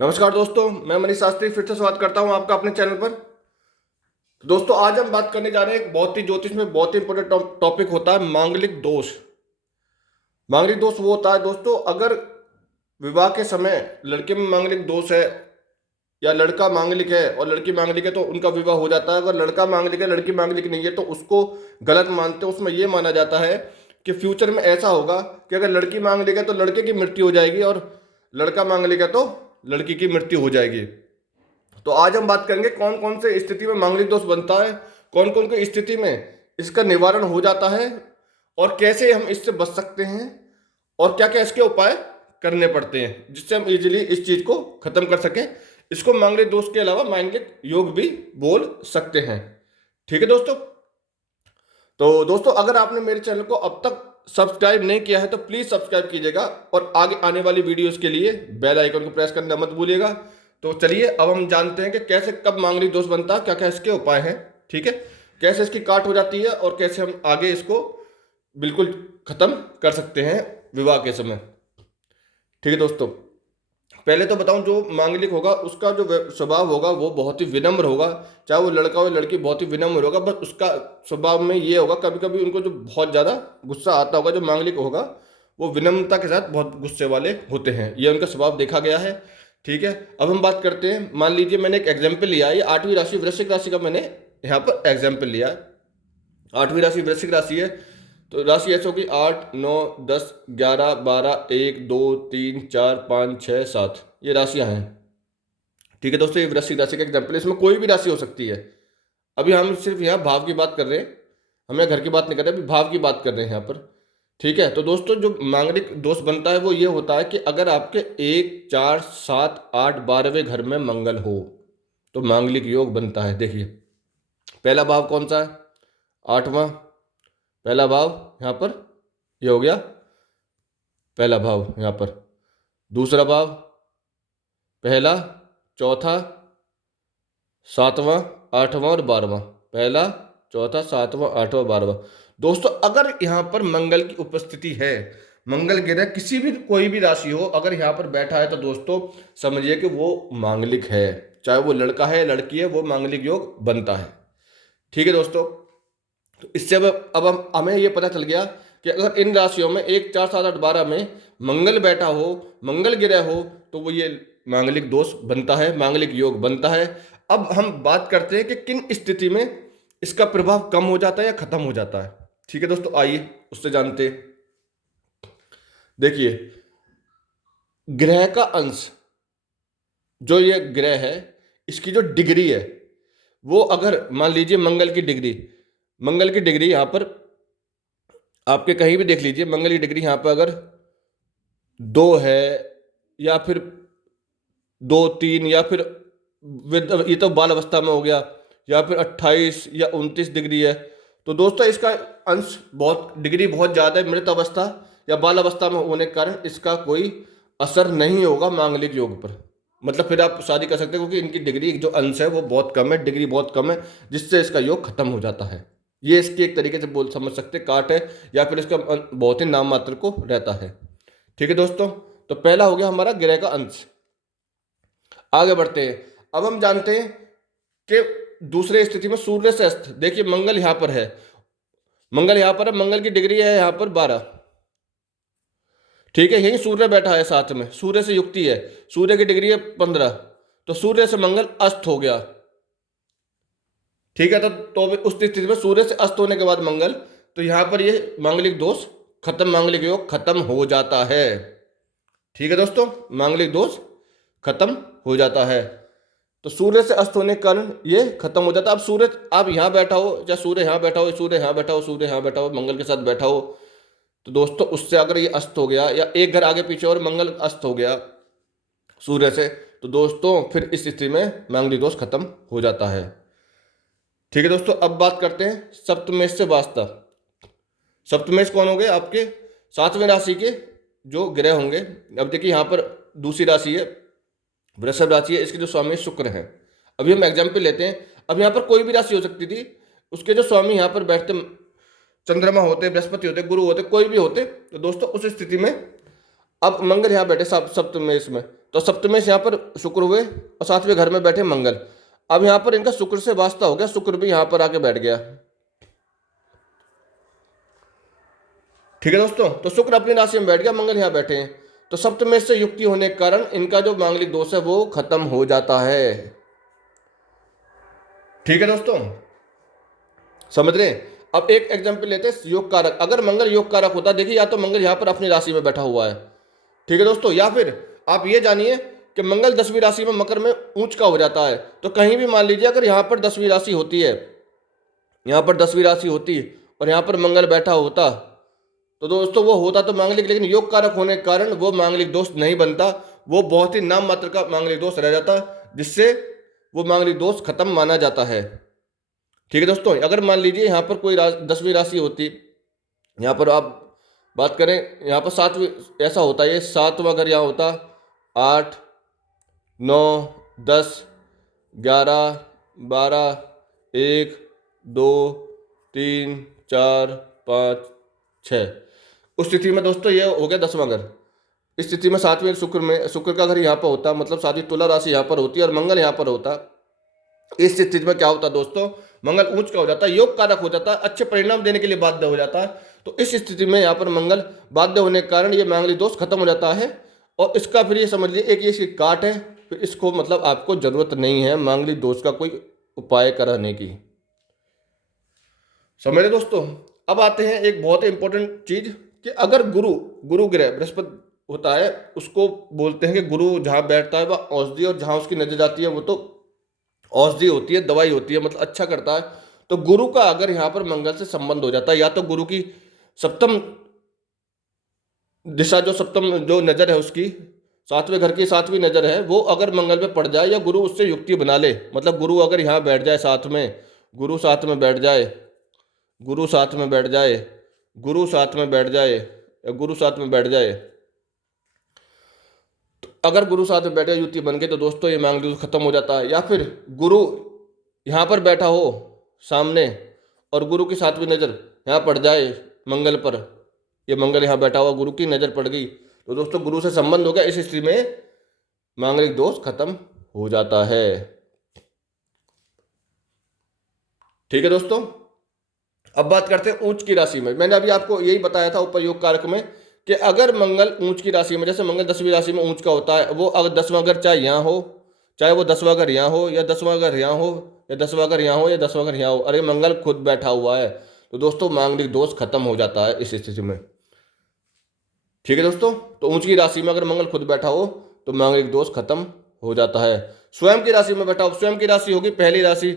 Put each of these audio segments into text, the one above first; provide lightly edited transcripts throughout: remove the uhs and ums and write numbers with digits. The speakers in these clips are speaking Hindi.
नमस्कार दोस्तों, मैं मनीष शास्त्री फिर से स्वागत करता हूं आपका अपने चैनल पर। तो दोस्तों, आज हम बात करने जा रहे हैं एक बहुत ही ज्योतिष में बहुत ही इंपॉर्टेंट टॉपिक होता है मांगलिक दोष। मांगलिक दोष वो होता है दोस्तों, अगर विवाह के समय लड़के में मांगलिक दोष है या लड़का मांगलिक है और लड़की मांगलिक है तो उनका विवाह हो जाता है। अगर लड़का मांगलिक है लड़की मांगलिक नहीं है तो उसको गलत मानते हैं। उसमें यह माना जाता है कि फ्यूचर में ऐसा होगा कि अगर लड़की मांगलिक है तो लड़के की मृत्यु हो जाएगी और लड़का मांगलिक है तो लड़की की मृत्यु हो जाएगी। तो आज हम बात करेंगे कौन कौन से स्थिति में मांगलिक दोष बनता है, कौन कौन की स्थिति में इसका निवारण हो जाता है और कैसे हम इससे बच सकते हैं और क्या क्या इसके उपाय करने पड़ते हैं जिससे हम इजीली इस चीज को खत्म कर सकें। इसको मांगलिक दोष के अलावा मांगलिक योग भी बोल सकते हैं। ठीक है दोस्तों। तो दोस्तों, अगर आपने मेरे चैनल को अब तक सब्सक्राइब नहीं किया है तो प्लीज सब्सक्राइब कीजिएगा और आगे आने वाली वीडियोस के लिए बेल आइकन को प्रेस करना मत भूलिएगा। तो चलिए अब हम जानते हैं कि कैसे कब मांगलिक दोष बनता है, क्या क्या इसके उपाय हैं। ठीक है, कैसे इसकी काट हो जाती है और कैसे हम आगे इसको बिल्कुल खत्म कर सकते हैं विवाह के समय। ठीक है दोस्तों, पहले तो बताऊं, जो मांगलिक होगा उसका जो स्वभाव होगा वो बहुत ही विनम्र होगा। चाहे वो लड़का हो या लड़की, बहुत ही विनम्र होगा। बस उसका स्वभाव में ये होगा, कभी कभी उनको जो बहुत ज़्यादा गुस्सा आता होगा, जो मांगलिक होगा वो विनम्रता के साथ बहुत गुस्से वाले होते हैं। ये उनका स्वभाव देखा गया है। ठीक है, अब हम बात करते हैं। मान लीजिए मैंने एक एग्जाम्पल लिया है, ये 8वीं राशि वृश्चिक राशि का मैंने यहाँ पर एग्जाम्पल लिया है। 8वीं राशि वृश्चिक राशि है। तो राशि ऐसे होगी 8, 9, 10, 11, 12, 1, 2, 3, 4, 5, 6, 7, ये राशियां हैं। ठीक है दोस्तों, ये वृश्चिक राशि का एग्जाम्पल है। इसमें कोई भी राशि हो सकती है। अभी हम सिर्फ यहाँ भाव की बात कर रहे हैं, हम यहाँ घर की बात नहीं कर रहे, अभी भाव की बात कर रहे हैं यहाँ पर। ठीक है, तो दोस्तों जो मांगलिक दोष बनता है वो ये होता है कि अगर आपके 1, 4, 7, 8, 12वें घर में मंगल हो तो मांगलिक योग बनता है। देखिए, पहला भाव कौन सा है? 8वां। पहला भाव यहाँ पर ये हो गया, पहला भाव यहाँ पर। दूसरा भाव, पहला, चौथा, 7वां, 8वां और 12वां। पहला, चौथा, 7वां, 8वां, 12वां। दोस्तों, अगर यहाँ पर मंगल की उपस्थिति है, मंगल ग्रह किसी भी कोई भी राशि हो अगर यहाँ पर बैठा है तो दोस्तों समझिए कि वो मांगलिक है। चाहे वो लड़का है लड़की है, वो मांगलिक योग बनता है। ठीक है दोस्तों, तो इससे अब हमें ये पता चल गया कि अगर इन राशियों में 1, 4, 7, 8, 12 में मंगल बैठा हो, मंगल ग्रह हो, तो वो ये मांगलिक दोष बनता है, मांगलिक योग बनता है। अब हम बात करते हैं कि किन स्थिति में इसका प्रभाव कम हो जाता है या खत्म हो जाता है। ठीक है दोस्तों, आइए उससे जानते हैं। देखिए, ग्रह का अंश, जो ये ग्रह है इसकी जो डिग्री है वो, अगर मान लीजिए मंगल की डिग्री यहाँ पर आपके कहीं भी देख लीजिए, मंगल की डिग्री यहाँ पर अगर 2 है या फिर 2, 3 या फिर ये तो बाल अवस्था में हो गया, या फिर 28 या 29 डिग्री है, तो दोस्तों इसका अंश बहुत, डिग्री बहुत ज़्यादा है, मृत अवस्था या बाल अवस्था में होने के कारण इसका कोई असर नहीं होगा मांगलिक योग पर। मतलब फिर आप शादी कर सकते हैं क्योंकि इनकी डिग्री जो अंश है वो बहुत कम है, डिग्री बहुत कम है, जिससे इसका योग खत्म हो जाता है। ये इसकी एक तरीके से बोल समझ सकते काट है, या फिर इसका बहुत ही नाम मात्र को रहता है। ठीक है दोस्तों, तो पहला हो गया हमारा ग्रह का अंश। आगे बढ़ते हैं। अब हम जानते हैं कि दूसरे स्थिति में सूर्य से अस्त। देखिए, मंगल यहां पर है, मंगल यहां पर है, मंगल की डिग्री है यहां पर 12। ठीक है, यही सूर्य बैठा है साथ में, सूर्य से युक्ति है, सूर्य की डिग्री है 15, तो सूर्य से मंगल अस्त हो गया। ठीक है, तो उस स्थिति में सूर्य से अस्त होने के बाद मंगल, तो यहां पर ये मांगलिक दोष खत्म, मांगलिक योग खत्म हो जाता है। ठीक है दोस्तों, मांगलिक दोष खत्म हो जाता है। तो सूर्य से अस्त होने के कारण ये खत्म हो जाता है। अब सूर्य, आप यहाँ बैठा हो या सूर्य यहाँ बैठा हो, सूर्य यहाँ बैठा हो, सूर्य यहाँ बैठा हो, मंगल के साथ बैठा हो, तो दोस्तों उससे अगर ये अस्त हो गया या एक घर आगे पीछे और मंगल अस्त हो गया सूर्य से, तो दोस्तों फिर इस स्थिति में मांगलिक दोष खत्म हो जाता है। ठीक है दोस्तों, अब बात करते हैं सप्तमेश से वास्ता। सप्तमेश कौन हो गए? आपके 7वें राशि के जो ग्रह होंगे। अब देखिए, यहाँ पर दूसरी राशि है, वृषभ राशि है, इसके जो स्वामी शुक्र हैं। अभी हम एग्जाम्पल लेते हैं। अब यहाँ पर कोई भी राशि हो सकती थी, उसके जो स्वामी यहाँ पर बैठते, चंद्रमा होते, बृहस्पति होते, गुरु होते, कोई भी होते, तो दोस्तों उस स्थिति में अब मंगल यहाँ बैठे सप्तमेश में, तो सप्तमे से यहाँ पर शुक्र हुए और सातवें घर में बैठे मंगल। अब यहाँ पर इनका शुक्र से वास्ता हो गया, शुक्र भी यहाँ पर आके बैठ गया। ठीक है दोस्तों, तो शुक्र अपनी राशि में बैठ गया, मंगल यहाँ बैठे हैं, तो सप्तमे से युक्ति होने के कारण इनका जो मांगलिक दोष है वो खत्म हो जाता है। ठीक है दोस्तों, समझ रहे हैं। अब एक एग्जांपल लेते हैं योग कारक। अगर मंगल योग कारक होता, देखिए या तो मंगल यहाँ पर अपनी राशि में बैठा हुआ है, ठीक है दोस्तों, या फिर आप ये जानिए कि मंगल 10वीं राशि में मकर में ऊंच का हो जाता है। तो कहीं भी मान लीजिए अगर यहाँ पर 10वीं राशि होती है, यहाँ पर 10वीं राशि होती और यहाँ पर मंगल बैठा होता, तो दोस्तों वो होता तो मांगलिक, लेकिन योग कारक होने के कारण वो मांगलिक दोष नहीं बनता, वो बहुत ही नाम मात्र का मांगलिक दोष रह जाता, जिससे वो मांगलिक दोष खत्म माना जाता है। ठीक है दोस्तों, अगर मान लीजिए यहाँ पर कोई 10वीं राशि होती, यहाँ पर आप बात करें, यहाँ पर 7वीं ऐसा होता है, ये 7वां घर यहाँ होता, 8 9 10 11 12 1 2 3 4 5 6, उस स्थिति में दोस्तों ये हो गया 10वां घर। इस स्थिति में 7वें शुक्र का घर यहाँ पर होता, मतलब 7वीं तुला राशि यहाँ पर होती है और मंगल यहाँ पर होता। इस स्थिति में क्या होता दोस्तों, मंगल ऊंच का हो जाता है, योग कारक हो जाता है, अच्छे परिणाम देने के लिए बाध्य हो जाता है। तो इस स्थिति में यहाँ पर मंगल बाध्य होने के कारण ये मांगलिक दोष खत्म हो जाता है। और इसका फिर ये समझ लीजिए एक ये इसकी काट है, फिर इसको मतलब आपको जरूरत नहीं है मांगलिक दोष का कोई उपाय कराने की। समझे दोस्तों। अब आते हैं एक बहुत ही इंपॉर्टेंट चीज कि अगर गुरु ग्रह बृहस्पति होता है, उसको बोलते हैं कि गुरु जहाँ बैठता है वह औषधि, और जहाँ उसकी नजर जाती है वो तो औषधि होती है, दवाई होती है, मतलब अच्छा करता है। तो गुरु का अगर यहाँ पर मंगल से संबंध हो जाता है, या तो गुरु की सप्तम दिशा जो सप्तम जो नजर है उसकी 7वें घर की 7वीं नजर है, वो अगर मंगल पे पड़ जाए या गुरु उससे युक्ति बना ले, मतलब गुरु अगर यहाँ बैठ जाए साथ में, गुरु साथ में बैठ जाए, गुरु साथ में बैठ जाए, गुरु साथ में बैठ जाए, गुरु साथ में बैठ जाए, तो अगर गुरु साथ में बैठे युति बन गई तो दोस्तों ये मांगलिक दोष खत्म हो जाता है। या फिर गुरु यहाँ पर बैठा हो सामने और गुरु की 7वीं नजर यहाँ पड़ जाए मंगल पर, ये मंगल यहाँ बैठा हुआ गुरु की नजर पड़ गई, तो दोस्तों गुरु से संबंध हो गया, इस स्थिति में मांगलिक दोष खत्म हो जाता है। ठीक है दोस्तों, अब बात करते हैं ऊंच की राशि में। मैंने अभी आपको यही बताया था ऊपर योग कारक में कि अगर मंगल ऊंच की राशि में, जैसे मंगल 10वीं राशि में ऊंच का होता है, वो अगर 10वां घर चाहे यहाँ हो, चाहे वो 10वां घर यहाँ हो, या 10वां घर यहाँ हो, या 10वां घर यहाँ हो, या 10वां घर यहाँ हो, अरे मंगल खुद बैठा हुआ है, तो दोस्तों मांगलिक दोष खत्म हो जाता है इस स्थिति में। ठीक है दोस्तों, तो ऊंच की राशि में अगर मंगल खुद बैठा हो तो मांगलिक दोष खत्म हो जाता है। स्वयं की राशि में बैठा हो, स्वयं की राशि होगी पहली राशि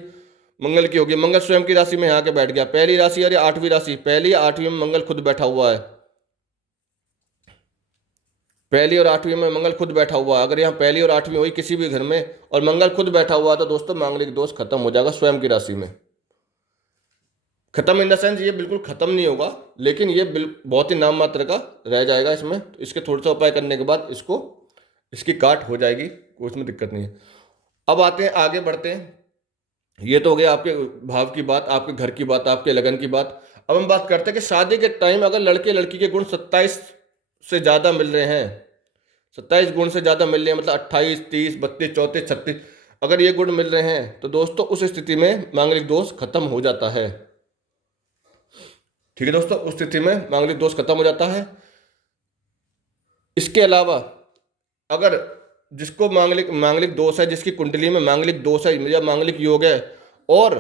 मंगल की होगी, मंगल स्वयं की राशि में यहाँ के बैठ गया, पहली राशि अरे 8वीं राशि, पहली 8वीं में मंगल खुद बैठा हुआ है, पहली और 8वीं में मंगल खुद बैठा हुआ है, अगर यहाँ पहली और 8वीं हुई किसी भी घर में और मंगल खुद बैठा हुआ है तो दोस्तों मांगलिक दोष खत्म हो जाएगा स्वयं की राशि में। खत्म इन द सेंस ये बिल्कुल खत्म नहीं होगा, लेकिन ये बहुत ही नाम मात्र का रह जाएगा इसमें, तो इसके थोड़ा सा उपाय करने के बाद इसकी काट हो जाएगी, कोई इसमें दिक्कत नहीं है। अब आते हैं आगे बढ़ते हैं, ये तो हो गया आपके भाव की बात, आपके घर की बात, आपके लगन की बात। अब हम बात करते हैं कि शादी के टाइम अगर लड़के लड़की के गुण 27 से ज़्यादा मिल रहे हैं, 27 गुण से ज़्यादा मिल रहे हैं, मतलब 28 30 32 34 36, अगर ये गुण मिल रहे हैं तो दोस्तों उस स्थिति में मांगलिक दोष खत्म हो जाता है। ठीक है दोस्तों, उस स्थिति में मांगलिक दोष खत्म हो जाता है। इसके अलावा अगर जिसको मांगलिक दोष है, जिसकी कुंडली में मांगलिक दोष है या मांगलिक योग है और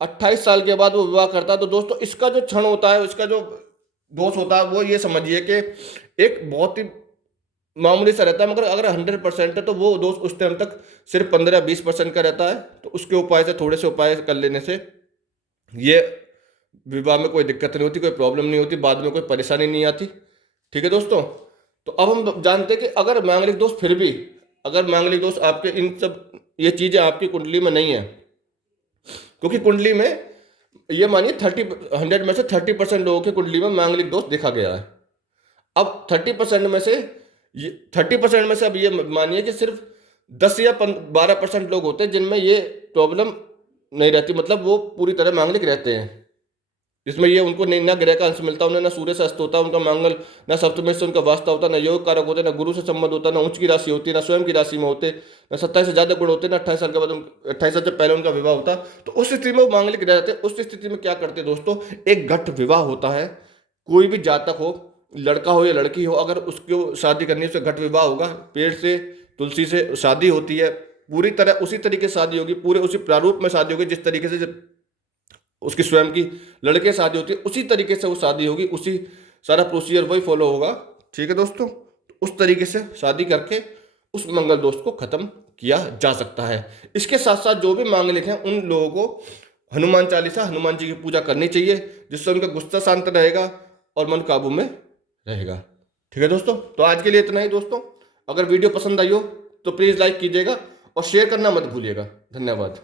28 साल के बाद वो विवाह करता है, तो दोस्तों इसका जो क्षण होता है, इसका जो दोष होता है वो ये समझिए कि एक बहुत ही मामूली सा रहता है, मगर अगर 100% है तो वो दोष उस टाइम तक सिर्फ 15-20% का रहता है। तो उसके उपाय से, थोड़े से उपाय कर लेने से ये विवाह में कोई दिक्कत नहीं होती, कोई प्रॉब्लम नहीं होती, बाद में कोई परेशानी नहीं आती। ठीक है दोस्तों, तो अब हम जानते हैं कि अगर मांगलिक दोष फिर भी, अगर मांगलिक दोष आपके इन सब ये चीज़ें आपकी कुंडली में नहीं है, क्योंकि कुंडली में ये मानिए 100 में से 30% लोगों की कुंडली में मांगलिक दोष देखा गया है। अब 30% में से अब ये मानिए कि सिर्फ 10 या 12% लोग होते हैं जिनमें ये प्रॉब्लम नहीं रहती, मतलब वो पूरी तरह मांगलिक रहते हैं। जिसमें ये उनको न ग्रह का अंश मिलता है, उन्हें ना सूर्य से अस्त होता है उनका मंगल, ना सप्तमी से उनका वास्ता होता है, ना योग कारक होते, ना गुरु से संबंध होता है, ना उच्च की राशि होती है, ना स्वयं की राशि में होते, ना 27 से ज्यादा गुण होते, ना 28 साल के बाद 28 साल से पहले उनका विवाह होता। तो उस स्थिति में वो मांगलिक रह जाते हैं। उस स्थिति में क्या करते हैं दोस्तों, एक घट विवाह होता है। कोई भी जातक हो, लड़का हो या लड़की हो, अगर उसको शादी करनी से घट विवाह होगा, पेड़ से तुलसी से शादी होती है, पूरी तरह उसी तरीके से शादी होगी, पूरे उसी प्रारूप में शादी होगी जिस तरीके से उसकी स्वयं की लड़के शादी होती है, उसी तरीके से वो शादी होगी, उसी सारा प्रोसीजर वही फॉलो होगा। ठीक है दोस्तों, उस तरीके से शादी करके उस मंगल दोष को खत्म किया जा सकता है। इसके साथ साथ जो भी मांगलिक हैं उन लोगों को हनुमान चालीसा, हनुमान जी की पूजा करनी चाहिए, जिससे उनका गुस्सा शांत रहेगा और मन काबू में रहेगा। ठीक है दोस्तों, तो आज के लिए इतना ही दोस्तों। अगर वीडियो पसंद आई हो तो प्लीज़ लाइक कीजिएगा और शेयर करना मत भूलिएगा। धन्यवाद।